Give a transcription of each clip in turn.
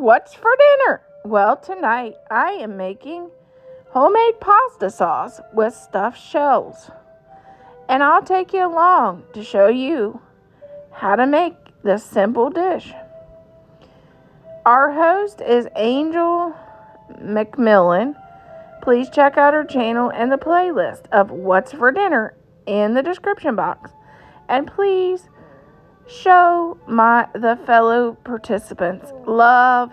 What's for dinner? Well, tonight I am making homemade pasta sauce with stuffed shells. And I'll take you along to show you how to make this simple dish. Our host is Angel McMillan. Please check out her channel and the playlist of What's for Dinner in the description box. And please show the fellow participants love,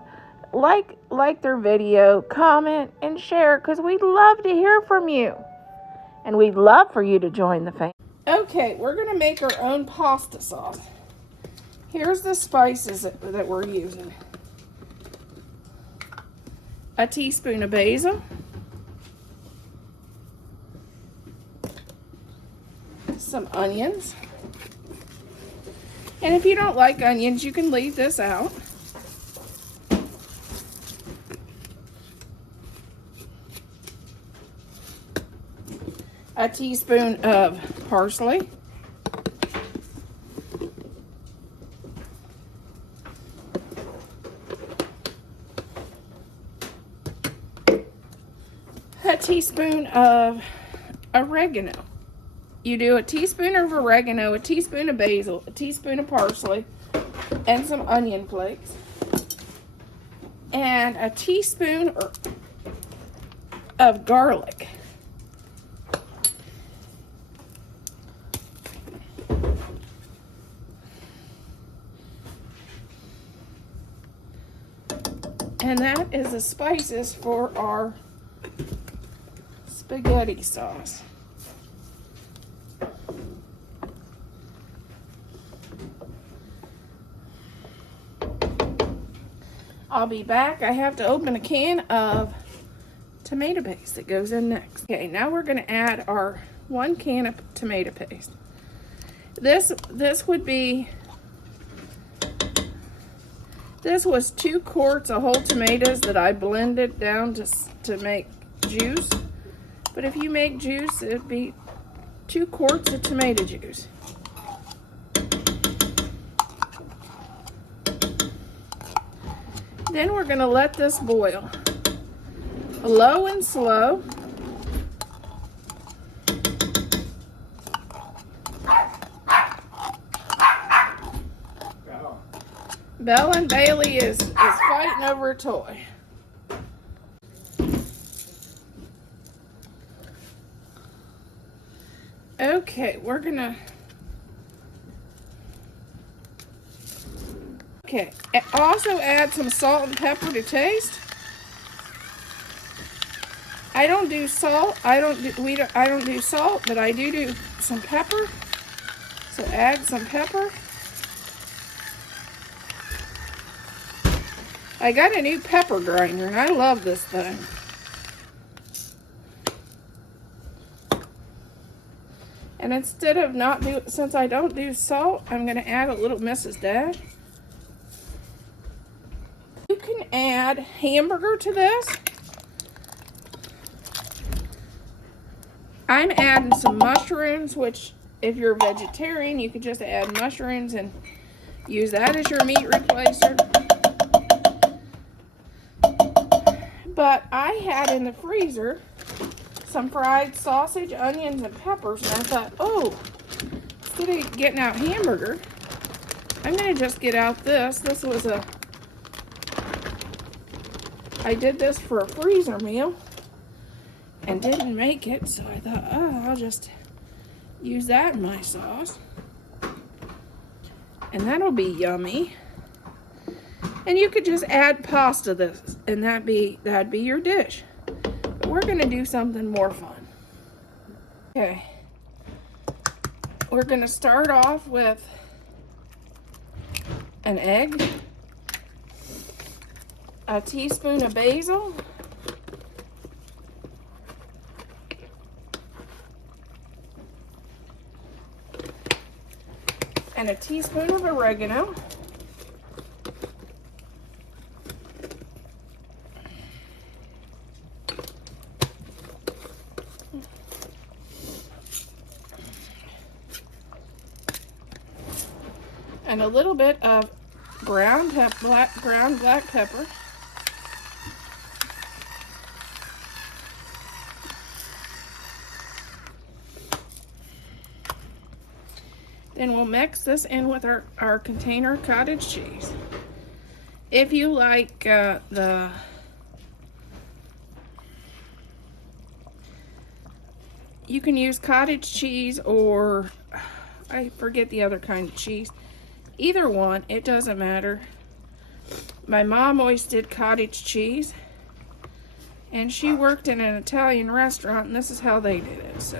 like their video, comment, and share, because we'd love to hear from you. And we'd love for you to join the family. Okay, we're going to make our own pasta sauce. Here's the spices that we're using. A teaspoon of basil. Some onions. And if you don't like onions, you can leave this out. A teaspoon of parsley. A teaspoon of oregano. You do a teaspoon of oregano, a teaspoon of basil, a teaspoon of parsley, and some onion flakes. And a teaspoon of garlic. And that is the spices for our spaghetti sauce. I'll be back. I have to open a can of tomato paste that goes in next. Okay, now we're going to add our 1 can of tomato paste. This was 2 quarts of whole tomatoes that I blended down to make juice. But if you make juice, it'd be 2 quarts of tomato juice. Then we're going to let this boil. Low and slow. Belle and Bailey is fighting over a toy. Okay, we're gonna... Okay, also add some salt and pepper to taste. I don't do salt. I don't do salt, but I do some pepper. So add some pepper. I got a new pepper grinder, and I love this thing. And instead of since I don't do salt, I'm going to add a little Mrs. Dad. You can add hamburger to this. I'm adding some mushrooms, which if you're a vegetarian, you could just add mushrooms and use that as your meat replacer. But I had in the freezer some fried sausage, onions, and peppers, and I thought, oh, instead of getting out hamburger, I'm going to just get out this. I did this for a freezer meal and didn't make it, so I thought, oh, I'll just use that in my sauce. And that'll be yummy. And you could just add pasta to this, and that'd be your dish. But we're gonna do something more fun. Okay. We're gonna start off with an egg, a teaspoon of basil, and a teaspoon of oregano. And a little bit of ground black pepper. Then we'll mix this in with our container of cottage cheese. If you like you can use cottage cheese, or I forget the other kind of cheese. Either one, it doesn't matter. My mom always did cottage cheese, and she worked in an Italian restaurant, and this is how they did it, so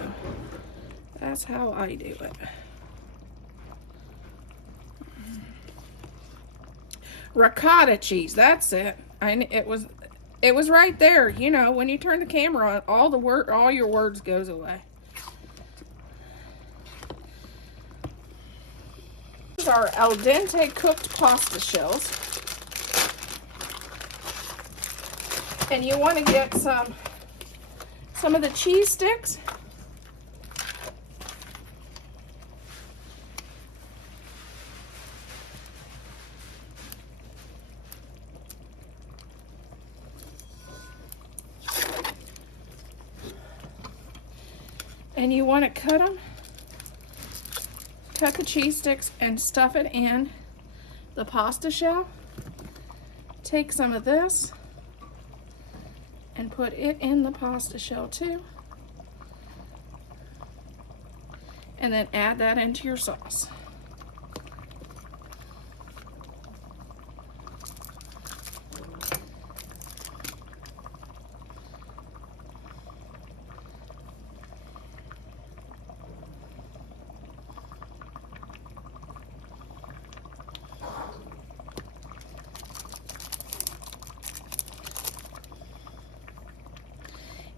that's how I do it. Ricotta cheese, that's it. It was right there. You know, when you turn the camera on, all your words goes away. These are al dente cooked pasta shells. And you want to get some of the cheese sticks. And you want to cut the cheese sticks and stuff it in the pasta shell. Take some of this and put it in the pasta shell too. And then add that into your sauce.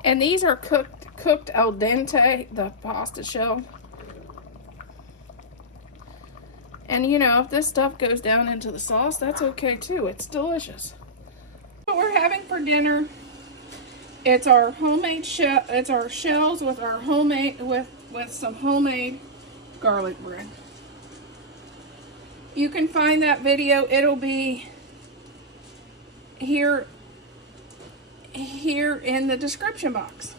And these are cooked al dente, the pasta shell. And you know, if this stuff goes down into the sauce, that's okay too. It's delicious. What we're having for dinner, it's our homemade it's our shells with our homemade with some homemade garlic bread. You can find that video. It'll be here in the description box.